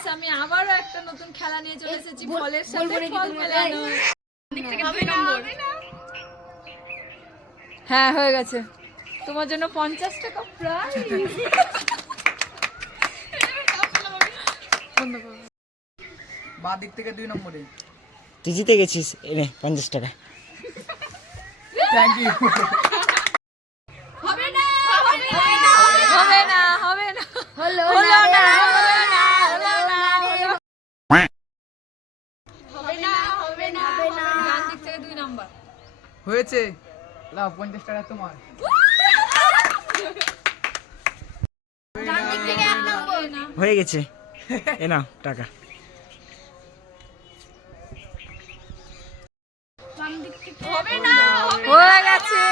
Guys আমি আবারও একটা নতুন খেলা নিয়ে চলে এসেছি ফলের সাথে ফল মেলানো। দিক থেকে 2 নম্বর। হ্যাঁ হয়ে গেছে তোমার জন্য 50 টাকা প্রাইজ। বা দিক থেকে 2 নম্বরে তুই জিতে গেছিস এনে 50 টাকা। Thank you. হবে না হবে না হবে না হলো হলো না না হলো হলো না না হলো না হবে না হবে না হবে না ডান দিক থেকে 2 নাম্বার হয়েছে লাও 50 টাকা তোমার। ডান দিক থেকে 1 নম্বর হয়ে গেছে এ নাও টাকা। বাম দিক থেকে হবে না হয়ে গেছে